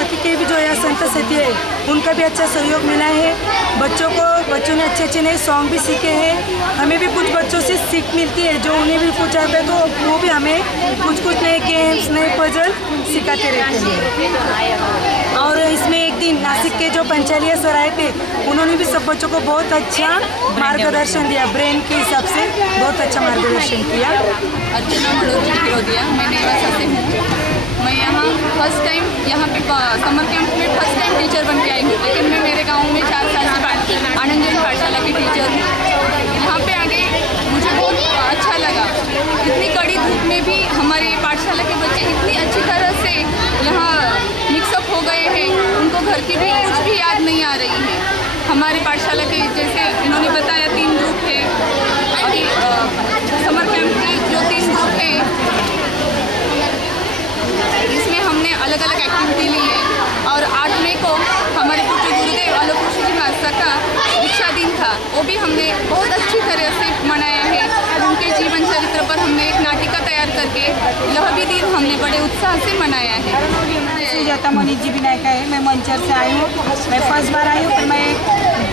बाकी के भी जो यहाँ संत सती है उनका भी अच्छा सहयोग मिला है। बच्चों ने अच्छे नए सॉन्ग भी सीखे हैं। हमें भी कुछ बच्चों से सीख मिलती है, जो उन्हें भी कुछ आता है तो वो भी हमें कुछ नए गेम्स, नए पजल सिखाते रहते हैं। और इसमें एक दिन नासिक के जो पंचालिया सर आए थे, उन्होंने भी सब बच्चों को बहुत अच्छा मार्गदर्शन दिया, ब्रेन के हिसाब से बहुत अच्छा मार्गदर्शन किया। अर्चना मडोत्री फिरोदिया, मैं नेवासा से हूँ। मैं यहाँ फर्स्ट टाइम यहाँ पे समर कैंप में फर्स्ट टाइम टीचर बन के आई हूँ, लेकिन मैं मेरे गांव में 4 साल से आनंदजन पाठशाला की टीचर हूँ। यहाँ पे आगे मुझे बहुत अच्छा लगा। इतनी कड़ी धूप में भी हमारे पाठशाला के बच्चे इतनी अच्छी तरह से यहाँ मिक्सअप हो गए हैं, उनको घर की भी कुछ भी याद नहीं आ रही है। हमारे पाठशाला के जैसे इन्होंने बताया 3 ग्रुप है। अभी समर कैंप के जो 3 ग्रुप है, इसमें हमने अलग अलग एक्टिविटी ली है। और 8 मई को हमारे पूज्य गुरुदेव आलोक जी महाराज का दीक्षा दिन था, वो भी हमने बहुत अच्छी तरह से मनाया है। उनके जीवन चरित्र पर हमने एक नाटिका तैयार करके यह भी दिन हमने बड़े उत्साह से मनाया है। सुजाता मोनित जी विनायका है, मैं मंचर से आई हूँ। मैं फर्स्ट बार आई हूँ, पर मैं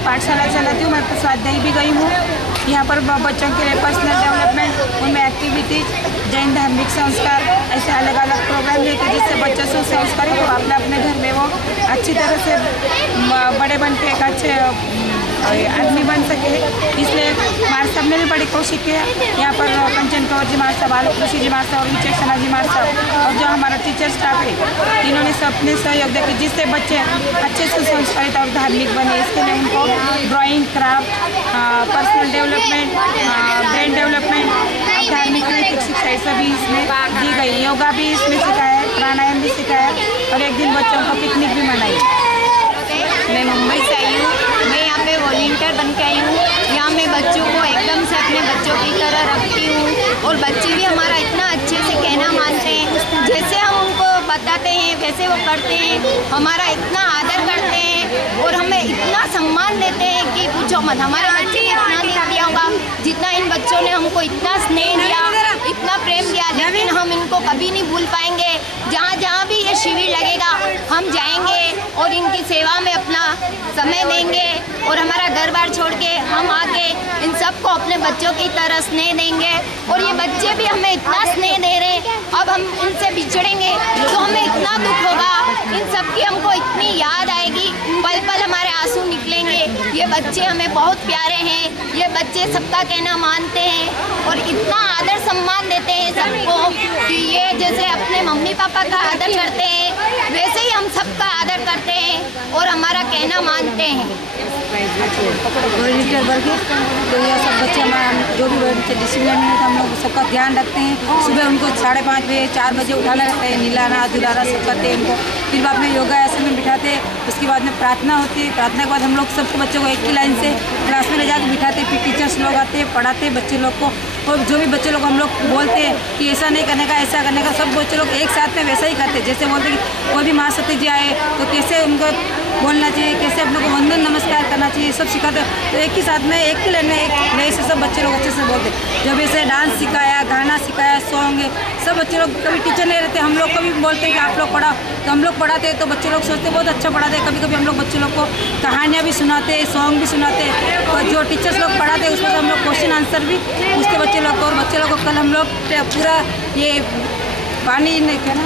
पाठशाला चलाती हूँ। मैं स्वाध्याय भी गई हूँ। यहाँ पर बच्चों के लिए पर्सनल डेवलपमेंट, उनमें एक्टिविटीज, जैन धार्मिक संस्कार, ऐसे अलग अलग प्रोग्राम देते हैं जिससे बच्चे सुसंस्कारित तो अपने घर में वो अच्छी तरह से बड़े बन के एक अच्छे आदमी बन सके। इसलिए हमारे साहब ने भी बड़ी कोशिश की है। यहाँ पर कंचन कौर जी महाराज साहब, आलोक ऋषि जी महाराज साहब और विचक्षणा जी महाराज साहब और जो हमारा टीचर स्टाफ है, इन्होंने सबने सहयोग दिया कि जिससे बच्चे अच्छे सुसंस्कारित और धार्मिक बने। इसके लिए उनको drawing, craft, personal development, brain development और धार्मिक नैतिक शिक्षा ये सभी इसमें दी गई। योगा भी इसमें सिखाया, प्राणायाम भी सिखाया और एक दिन बच्चों को पिकनिक भी मनाई। मैं मुंबई से आई हूँ। मैं यहाँ पे वॉलंटियर बन के आई हूँ। यहाँ मैं बच्चों को एकदम से अपने बच्चों की तरह रखती हूँ और बच्चे भी हमारा इतना अच्छे से कहना मानते हैं। जैसे हम उनको बताते हैं वैसे वो करते हैं, हमारा इतना आदर करते हैं और हमें इतना सम्मान देते हैं कि पूछो मत। हमारे बच्चे इतना नहीं दिया होगा जितना इन बच्चों ने हमको इतना स्नेह दिया, इतना प्रेम दिया, लेकिन हम इनको कभी नहीं भूल पाएंगे। जहाँ भी ये शिविर लगेगा हम जाएंगे और इनकी सेवा में अपना समय देंगे और हमारा घर बार छोड़ के हम आके इन सबको अपने बच्चों की तरह स्नेह देंगे। और ये बच्चे भी हमें इतना स्नेह दे रहे हैं, अब हम इनसे बिछड़ेंगे तो हमें इतना दुख होगा। इन सब की हमको इतनी याद आएगी, पल पल हमारे आंसू निकलेंगे। ये बच्चे हमें बहुत प्यारे हैं, ये बच्चे सबका कहना मानते हैं और इतना आदर सम्मान देते हैं सबको कि ये जैसे अपने मम्मी पापा का आदर करते हैं वैसे ही हम सबका आदर करते हैं और हमारा कहना मानते हैं। वॉलंटियर वर्ग तो यह सब बच्चे हमारा जो भी डिसिप्लिन में हम लोग सबका ध्यान रखते हैं। सुबह उनको 5:30 बजे 4 बजे उठाना रहता है, नीलाना दुलारा सब करते हैं उनको। फिर बाद में योगा आसन में बिठाते हैं, उसके बाद में प्रार्थना होती है। प्रार्थना के बाद हम लोग सबको बच्चों को एक ही लाइन से क्लास में ले जाकर बिठाते हैं। फिर टीचर्स लोग आते हैं, पढ़ाते हैं बच्चे लोग को। और जो भी बच्चे लोग हम लोग बोलते हैं कि ऐसा नहीं करने का, ऐसा करने का, सब बच्चे लोग एक साथ में वैसा ही करते हैं। जैसे बोलते हैं कि कोई भी महासती जी आए तो कैसे उनको बोलना चाहिए, कैसे अपने को वंदन नमस्कार करना चाहिए, सब सिखाते हैं। तो एक ही साथ में एक ही लाइन में एक नए से सब बच्चे लोग अच्छे से बोलते हैं। जब ऐसे डांस सिखाया, गाना सिखाया, सॉन्ग है, सब बच्चे लोग कभी टीचर नहीं रहते, हम लोग कभी बोलते हैं कि आप लोग पढ़ाओ, तो हम लोग पढ़ाते हैं तो बच्चे लोग सोचते बहुत अच्छा पढ़ाते हैं। कभी कभी हम लोग बच्चे लोग को कहानियाँ भी सुनाते हैं, सॉन्ग भी सुनाते हैं। और जो टीचर्स लोग पढ़ाते हैं उसमें हम लोग क्वेश्चन आंसर भी पूछते बच्चे लोग को। और बच्चे लोग को कल हम लोग पूरा ये पानी क्या ना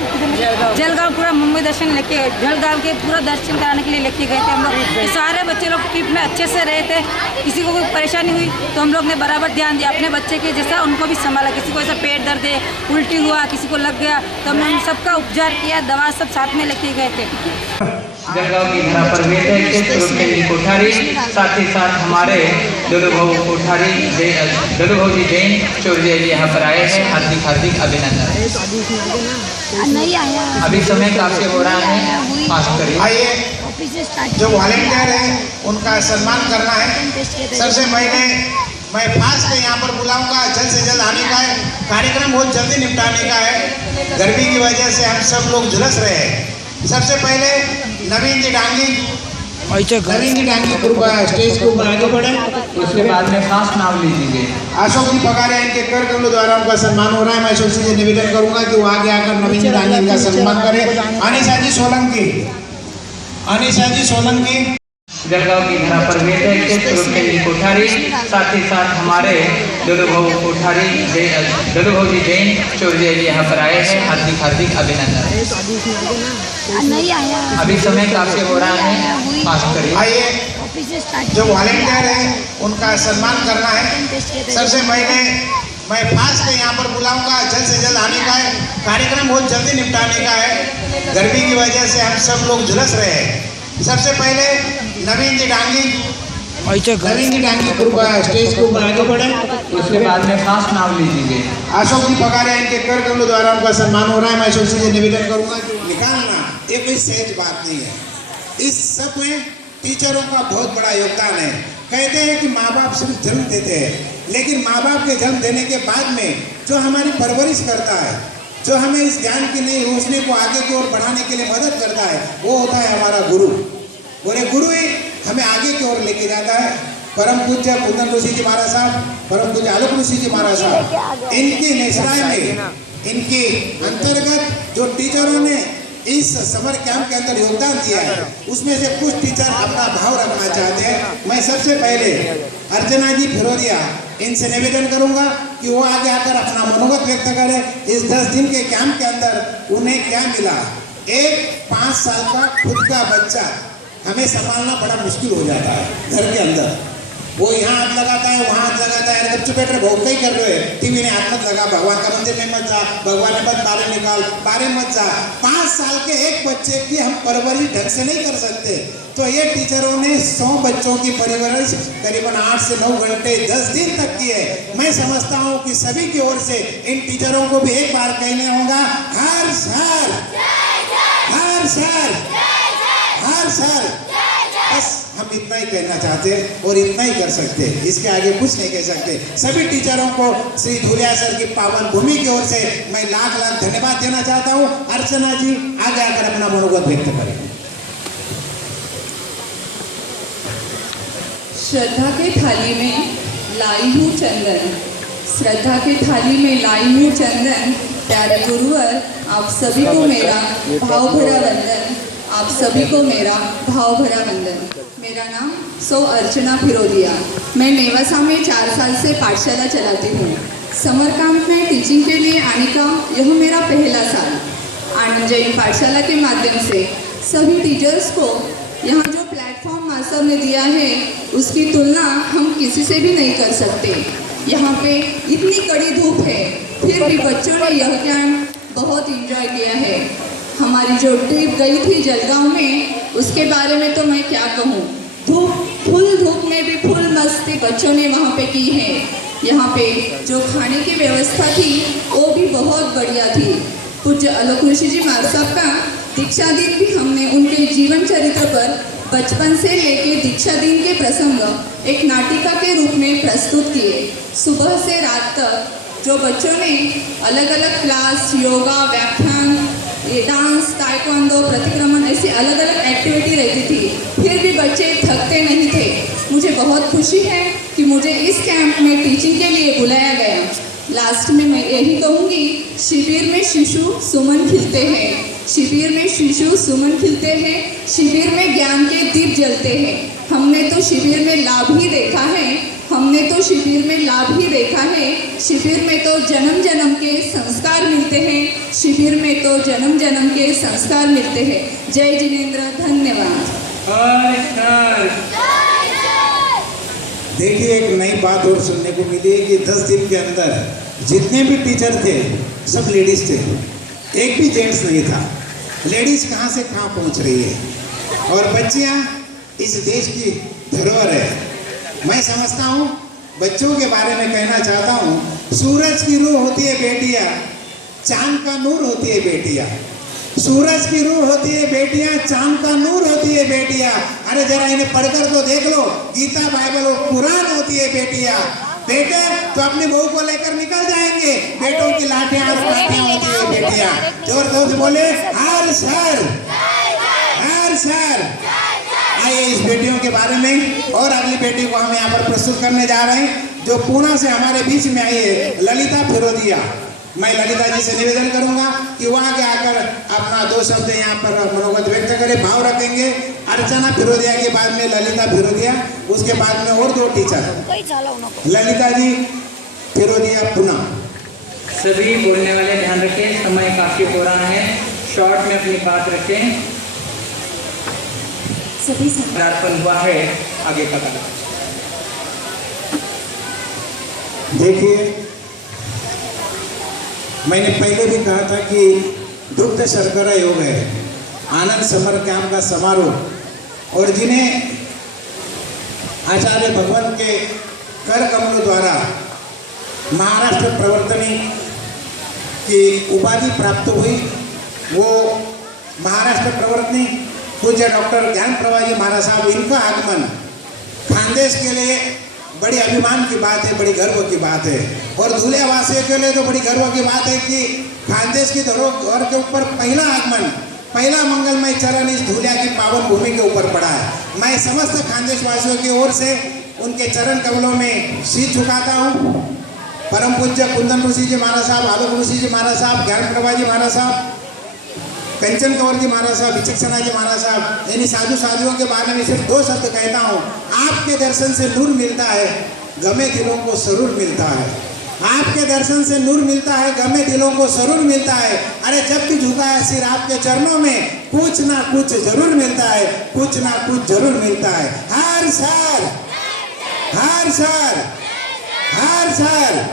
जलगांव पूरा मुंबई दर्शन लेके जलगांव के पूरा दर्शन कराने के लिए लेके गए थे हम लोग। सारे बच्चे लोग ट्रिप में अच्छे से रहे थे, किसी को कोई परेशानी हुई तो हम लोग ने बराबर ध्यान दिया अपने बच्चे के जैसा, उनको भी संभाला। किसी को ऐसा पेट दर्द है, उल्टी हुआ, किसी को लग गया तो हमने सबका उपचार किया, दवा सब साथ में लेके गए थे। जलगांव की धरा पर वेद कोठारी, साथ ही साथ हमारे दलुभाऊ कोठारी दलुभाऊ जी जैन चौधरी जी यहाँ पर आए हैं। हार्दिक हार्दिक अभिनंदन। अभी समय काफी हो रहा है, पास करिए। आइए, जो वॉलंटियर हैं उनका सम्मान करना है। सबसे पहले मैं फास्ट यहाँ पर बुलाऊंगा, जल्द से जल्द आने का है, कार्यक्रम बहुत जल्दी निपटाने का है। गर्मी की वजह से हम सब लोग झुलस रहे हैं। सबसे पहले नवीन जी डांगी, नवीन जी डांगी स्टेज के ऊपर आगे बढ़े। उसके बाद में फास्ट नाम लीजिए। अशोक जी पगारे इनके कर कमलों द्वारा उनका सम्मान हो रहा है। मैं अशोक जी से निवेदन करूंगा कि वो आगे आकर नवीन जी डांगी का सम्मान करें। अनिशा जी सोलंकी, अनिशा जी सोलंकी, जलगांव की धरा पर वेद क्षेत्र रूपचंद जी कोठारी, साथ ही साथ हमारे दलुभाऊ कोठारी दलुभाऊ जी जैन चौरसिया जी यहाँ पर आए हैं। हार्दिक हार्दिक अभिनंदन। अभी समय काफी हो रहा है, पास करिए। आइए जो वॉलेंटियर है उनका सम्मान करना है। सबसे पहले मैं फास्ट यहाँ पर बुलाऊंगा, जल्द से जल्द आने का है, कार्यक्रम बहुत जल्दी निपटाने का है। गर्मी की वजह से हम सब लोग झुलस रहे हैं। सबसे पहले नवीन जी डांगी, नवीन जी डांगी कृपया स्टेज के ऊपर आगे बढ़े। उसके बाद में फास्ट नाम लीजिए। अशोक जी पगारे इनके कर कमलों द्वारा उनका सम्मान हो रहा है। मैं अशोक जी निवेदन करूंगा कि निकालना ये कोई सहज बात नहीं है। इस सब में टीचरों का बहुत बड़ा योगदान है। कहते हैं कि माँ बाप सिर्फ जन्म देते हैं, लेकिन माँ बाप के जन्म देने के बाद में जो हमारी परवरिश करता है, जो हमें इस ज्ञान की नई रोशनी को आगे की ओर बढ़ाने के लिए मदद करता है, वो होता है हमारा गुरु। और ये गुरु ही हमें आगे की ओर लेके जाता है। परम पूज्य कुंदन ऋषि जी महाराज साहब, परम पूज्य आलोक ऋषि जी महाराज साहब, इनकी निश्राय में इनके अंतर्गत जो टीचरों ने इस समर कैंप के अंदर योगदान दिया है, उसमें से कुछ टीचर अपना भाव रखना चाहते हैं। मैं सबसे पहले अर्चना जी फिरोदिया इनसे निवेदन करूंगा कि वो आगे आकर अपना मनोगत व्यक्त करें। इस 10 दिन के कैंप के अंदर उन्हें क्या मिला। एक 5 साल का खुद का बच्चा हमें संभालना बड़ा मुश्किल हो जाता है घर के अंदर। वो यहाँ हाथ लगाता है, वहाँ हाथ लगाता है, बच्चे बैठ रहे भोग ही कर रहे हैं, टीवी ने हाथ मत लगा, भगवान का मंदिर में मत जा, भगवान ने मत बारे निकाल, बारे मत जा। 5 साल के एक बच्चे की हम परवरिश ढंग से नहीं कर सकते, तो ये टीचरों ने 100 बच्चों की परवरिश करीबन 8 से 9 घंटे 10 दिन तक की है। मैं समझता हूँ कि सभी की ओर से इन टीचरों को भी एक बार कहने होगा, हर साल हर साल हर साल। बस हम इतना ही कहना चाहते हैं और इतना ही कर सकते हैं, इसके आगे कुछ नहीं कह सकते। सभी टीचरों को श्री धुलिया सर की पावन भूमि की ओर से मैं लाख लाख धन्यवाद देना चाहता हूँ। अर्चना जी आगे आकर अपना मनोगत व्यक्त करें। श्रद्धा के थाली में लाई हूँ चंदन, श्रद्धा के थाली में लाई हूँ चंदन। प्यारे गुरुवर, आप सभी को मेरा भाव भरा वंदन, आप सभी को मेरा भाव भरा वंदन। मेरा नाम अर्चना फिरोदिया, मैं नेवासा में 4 साल से पाठशाला चलाती हूँ। समर कैंप में टीचिंग के लिए आने का यह मेरा पहला साल। आनंद जैन पाठशाला के माध्यम से सभी टीचर्स को यहाँ जो प्लेटफॉर्म मास्टर ने दिया है, उसकी तुलना हम किसी से भी नहीं कर सकते। यहाँ पे इतनी कड़ी धूप है, फिर भी बच्चों ने यह कैंप बहुत इंजॉय किया है। हमारी जो ट्रिप गई थी जलगांव में, उसके बारे में तो मैं क्या कहूँ। फुल धूप में भी फुल मस्ती बच्चों ने वहाँ पे की है। यहाँ पे जो खाने की व्यवस्था थी वो भी बहुत बढ़िया थी। पूज्य आलोक ऋषि जी महाराज साहब का दीक्षा दिन भी हमने उनके जीवन चरित्र पर बचपन से लेके दीक्षा दिन के प्रसंग एक नाटिका के रूप में प्रस्तुत किए। सुबह से रात तक जो बच्चों ने अलग अलग क्लास, योगा, व्याख्यान, ये डांस, ताइक्वांडो, प्रतिक्रमण, ऐसी अलग अलग एक्टिविटी रहती थी, फिर भी बच्चे थकते नहीं थे। मुझे बहुत खुशी है कि मुझे इस कैंप में टीचिंग के लिए बुलाया गया। लास्ट में मैं यही कहूँगी, शिविर में शिशु सुमन खिलते हैं, शिविर में शिशु सुमन खिलते हैं, शिविर में ज्ञान के दीप जलते हैं। हमने तो शिविर में लाभ ही देखा है, हमने तो शिविर में लाभ ही देखा है। शिविर में तो जन्म जन्म के संस्कार मिलते हैं, शिविर में तो जन्म जन्म के संस्कार मिलते हैं। जय जिनेंद्र, धन्यवाद। देखिए, एक नई बात और सुनने को मिली है कि 10 दिन के अंदर जितने भी टीचर थे सब लेडीज थे, एक भी जेंट्स नहीं था। लेडीज कहाँ से कहाँ पहुँच रही है, और बच्चियाँ इस देश की धरोहर है। मैं समझता हूँ, बच्चों के बारे में कहना चाहता हूँ, सूरज की रूह होती है बेटियाँ, चांद का नूर होती है बेटियाँ। सूरज की रूह होती है बेटियाँ, चांद का नूर होती है बेटियाँ। अरे जरा इन्हें पढ़कर तो देख लो, गीता, बाइबल और कुरान होती है बेटियाँ। बेटे तो अपनी बहू को लेकर निकल जाएंगे, बेटों की लाठियाँ और लाठियाँ होती है बेटियाँ। जोर जोर से बोले, हर सर हर सर। आइए इस बेटियों के बारे में और अगली बेटी को हम यहाँ पर प्रस्तुत करने जा रहे हैं, जो पूना से हमारे बीच में आई है, ललिता फिरोदिया। मैं ललिता जी से निवेदन करूंगा कि वो आगे आकर अपना 2 शब्द यहाँ पर मनोगत व्यक्त करें, भाव रखेंगे। अर्चना फिरोदिया के बाद में ललिता फिरोदिया, उसके बाद में और 2 टीचर, ललिता जी फिरोदिया पुनः। सभी बोलने वाले ध्यान रखें, समय काफी हो रहा है, शॉर्ट में अपनी बात रखें। सभी अर्पण हुआ है, आगे का कदम। देखिए, मैंने पहले भी कहा था कि दुग्ध शर्करा योग है, आनंद समर कैंप का समारोह, और जिन्हें आचार्य भगवंत के कर कमलों द्वारा महाराष्ट्र प्रवर्तनी की उपाधि प्राप्त हुई, वो महाराष्ट्र प्रवर्तनी पूज्य डॉक्टर ज्ञान प्रभा जी महाराज साहब, इनका आगमन खानदेश के लिए बड़ी अभिमान की बात है, बड़ी गर्व की बात है। और धुलिया वासियों के लिए तो बड़ी गर्व की बात है कि खानदेश की धरोहर के ऊपर पहला आगमन, पहला मंगलमय चरण इस धुलिया की पावन भूमि के ऊपर पड़ा है। मैं समस्त खानदेश वासियों की ओर से उनके चरण कमलों में शीश झुकाता हूँ। परम पूज्य कुंदन ऋषि जी महाराज साहब, आलोक ऋषि जी महाराज साहब, ज्ञान प्रभा जी महाराज साहब, कंचन कंवर जी महाराज साहब, विचक्षणा जी महाराज साहब, यानी साधु साधुओं के बारे में सिर्फ 2 शब्द कहता हूँ। आपके दर्शन से नूर मिलता है, गमे दिलों को सरूर मिलता है। आपके दर्शन से नूर मिलता है, गमे दिलों को सरूर मिलता है। अरे जब भी झुका है सिर आपके चरणों में, कुछ ना कुछ जरूर मिलता है, कुछ ना कुछ जरूर मिलता है। हर साल, हर साल, हर साल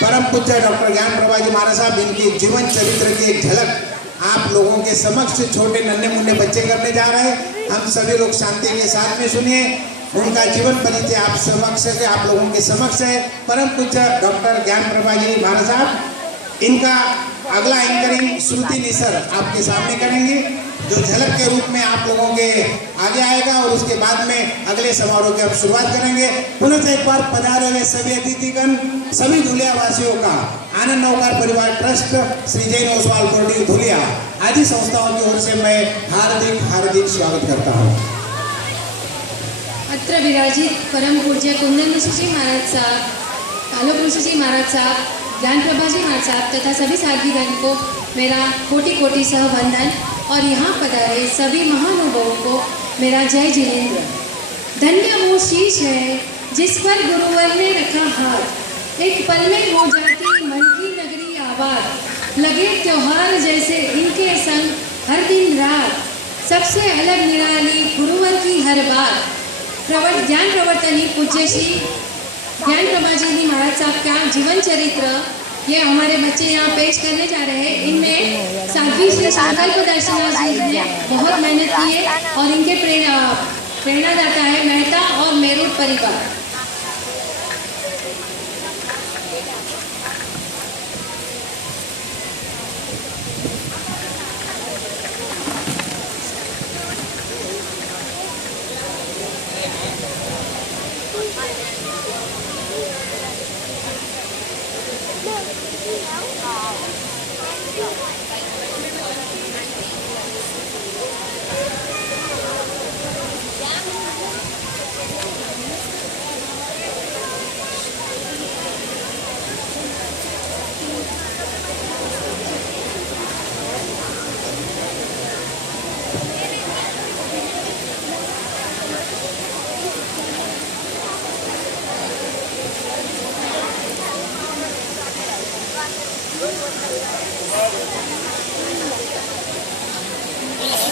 परम पूज्य डॉक्टर ज्ञान प्रभा जी महाराज साहब, इनके जीवन चरित्र की एक झलक आप लोगों के समक्ष छोटे नन्हे मुन्ने बच्चे करने जा रहे हैं। हम सभी लोग शांति के साथ में सुनिए। उनका जीवन परिचय आप समक्ष है, आप लोगों के समक्ष है। परम पूज्य डॉक्टर ज्ञान प्रभा जी महाराज साहब, इनका अगला एंकरिंग श्रुति निसर आपके सामने करेंगे, जो झलक के रूप में आप लोगों के आगे आएगा, और उसके बाद में अगले समारोह की हम शुरुआत करेंगे। पुनः एक बार पधारे हुए सभी अतिथिगण, सभी धुलिया वासियों का आनंद नौकार परिवार ट्रस्ट, श्री जैन ओसवाल कोर्डी धुलिया आदि संस्थाओं की ओर से मैं हार्दिक हार्दिक स्वागत करता हूँ। अत्र विराजित परम पूज्य कुंदन ऋषि जी महाराज साहब, आलोक ऋषि जी महाराज साहब, ज्ञान प्रभा जी महाराज साहब तथा सभी साथीगण को मेरा कोटि कोटि सह वंदन, और यहाँ पधारे सभी महानुभावों को मेरा जय जिनेन्द्र। धन्य वो शीश है जिस पर गुरुवर ने रखा हाथ, एक पल में हो जाती मन की नगरी आबाद। लगे त्योहार जैसे इनके संग हर दिन रात, सबसे अलग निराली गुरुवर की हर बात। ज्ञान प्रवर्तनी पूज्य श्री ज्ञान प्रभा जी महाराज साहब का जीवन चरित्र ये हमारे बच्चे यहाँ पेश करने जा रहे हैं। इनमें साध्वी श्री संकल्प दर्शना जी ने बहुत मेहनत की है, और इनके प्रेरणादाता है मेहता और मेरूट परिवार।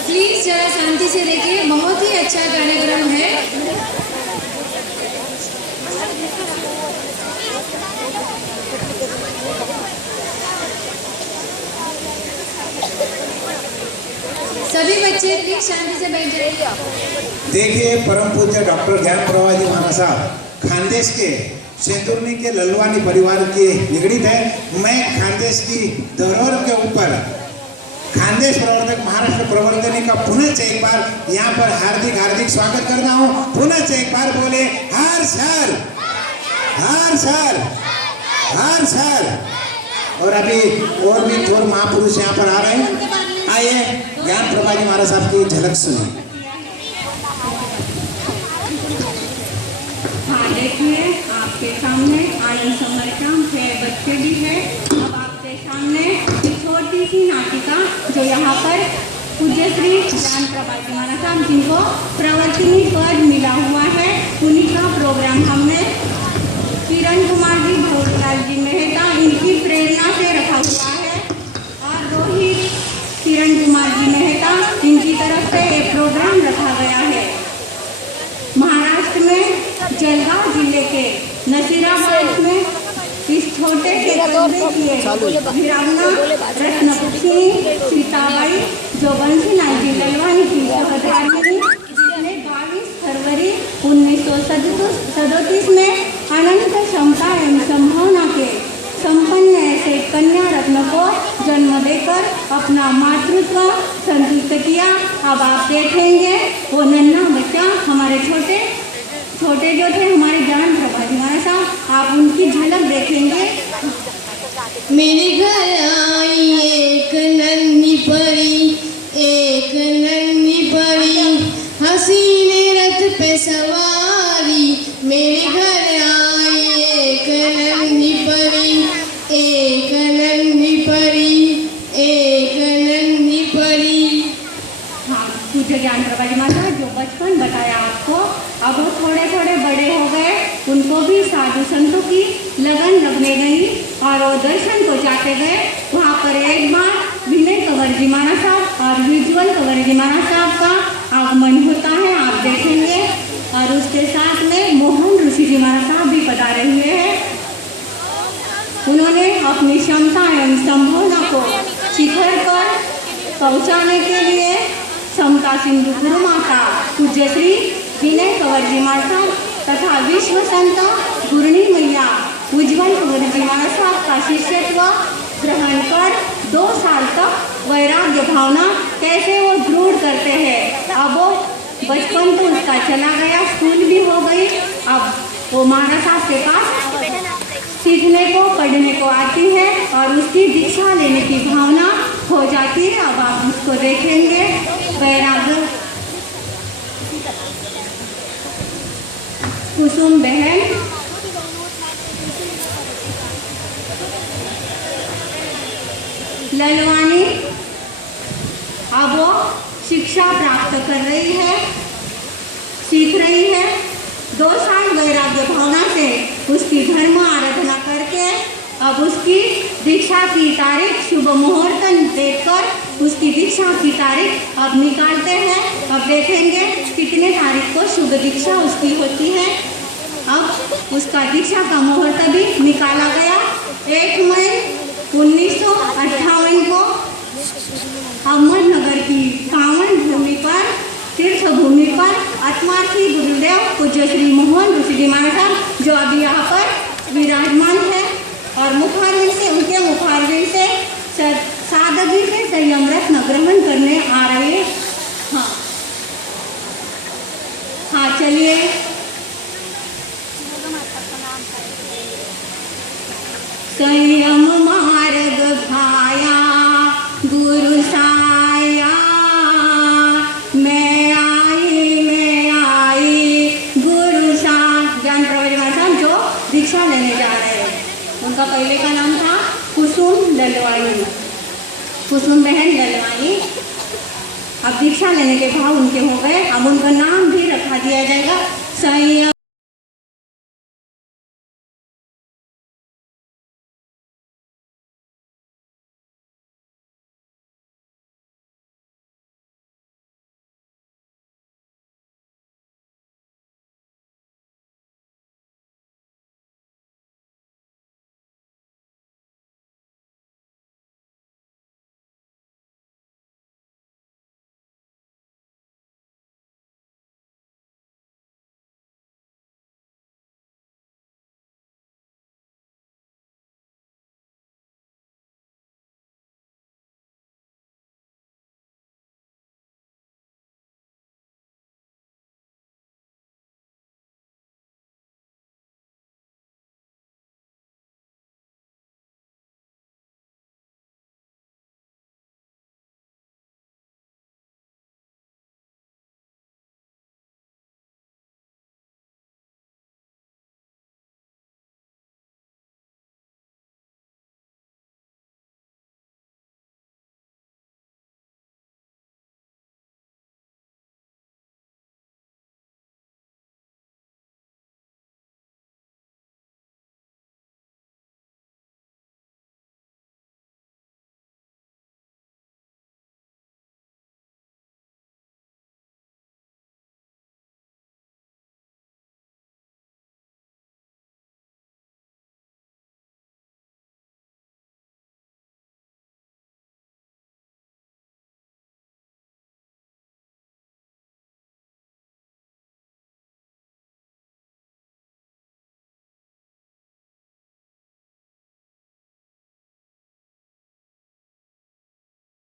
प्लीज जरा शांति से देखिए, बहुत ही अच्छा कार्यक्रम है। सभी बच्चे प्लीज शांति से बैठ जाइए। देखिए, परम पूज्य डॉक्टर ज्ञान प्रभा जी महाराज साहब खानदेश के सेंदुरनी के ललवानी परिवार के निगड़ित है। मैं खानदेश की धरोहर के ऊपर खानदेश प्रवर्तक महाराष्ट्र प्रवर्तनी का पुनः एक बार यहाँ पर हार्दिक हार्दिक स्वागत करता हूँ। पुनः एक बार बोले हर साल, हर साल, हर साल। और अभी और भी थोड़े महापुरुष यहाँ पर आ रहे हैं। आइए ज्ञान प्रभा जी महाराज साहब की झलक सुनिए। हाँ, देखिए आपके सामने आनंद समर कैंप है, बच्चे भी हैं। अब आप सामने एक छोटी सी नाटिका जो यहाँ पर पूज्य श्री ज्ञान प्रभा जी महाराज साहब जिनको प्रवर्तिनी पद मिला हुआ है, उन्हीं का प्रोग्राम हमने किरण कुमार जी भवलाल जी मेहता इनकी प्रेरणा से रखा हुआ है और रोहित किरण कुमार जी मेहता इनकी तरफ से एक प्रोग्राम रखा गया है। महाराष्ट्र में जलगांव जिले के नसीराबाद में इस छोटे से कस्बे की वीरांगना रत्नकुक्षी सीताबाई जो बंसीलाल जी ललवानी की सहधर्मिणी जिसने 22 फरवरी 1937 में अनंत क्षमता एवं संभावना के संपन्न ऐसे कन्या रत्न को जन्म देकर अपना मातृत्व संतुष्ट किया। अब आप देखेंगे वो नन्हा बच्चा हमारे छोटे जो थे हमारे ज्ञान प्रभा जी महाराज साहब, आप उनकी झलक देखेंगे। मेरे घर आई एक नन्ही परी, एक नन्ही परी हसीने रथ पे सवारी। मेरे घर आई एक नन्ही परी, एक नन्ही परी, एक नन्ही परी। हाँ, पूज्य ज्ञान प्रभा जी महाराज जो बचपन बताया आपको, अब वो थोड़े थोड़े बड़े हो गए, उनको भी साधु संतों की लगन लगने गई और वो दर्शन को जाते गए। वहाँ पर एक बार विनय कंवर जी महाराज साहब और विजुअल कंवर जी महाराज साहब का आगमन होता है, आप देखेंगे। और उसके साथ में मोहन ऋषि जी महाराज साहब भी पधारे हुए हैं। उन्होंने अपनी क्षमता एवं संभावना को शिखर पर पहुँचाने के लिए समता सिंधु गुरु माता पूज्य श्री विनय कंवर जी महाराज साहब तथा विश्व संत गुरणी मैया उज्जवल कंवर जी महाराज साहब का शिष्यत्व ग्रहण कर 2 साल तक वैराग्य भावना कैसे वो दृढ़ करते हैं। अब वो बचपन तो उसका चला गया, स्कूल भी हो गई, अब वो महाराज साहब के पास सीखने को पढ़ने को आती है और उसकी दीक्षा लेने की भावना हो जाती है। अब आप उसको देखेंगे। वैराग्य कुसुम बहन ललवानी अब वो शिक्षा प्राप्त कर रही है, सीख रही है। 2 साल वैराग्य भावना से उसकी धर्म आराधना करके अब उसकी दीक्षा की तारीख शुभ मुहूर्त देखकर उसकी दीक्षा की तारीख अब निकालते हैं। अब देखेंगे कितने तारीख को शुभ दीक्षा उसकी होती है। अब उसका दीक्षा का मुहूर्त भी निकाला गया। 1 मई 1958 को अहमदनगर की पावन भूमि पर तीर्थ भूमि पर आत्मार्थी गुरुदेव पूज्य श्री मोहन ऋषि जी महाराज साहब जो अभी यहाँ पर विराजमान है और मुखारविंद से उनके मुखारविंद से सादगी से संयम रत्न ग्रहण करने आ रहे। हाँ चलिए। संयम मार्ग भाया गुरु साया, मैं आई गुरु सा। ज्ञान प्रभा जी महाराज साहब जो दीक्षा लेने जा रहे हैं, उनका पहले का नाम था कुसुम ललवानी, कुसुम बहन ललवानी। अब दीक्षा लेने के भाव उनके हो गए, अब उनका नाम भी रखा दिया जाएगा संयम।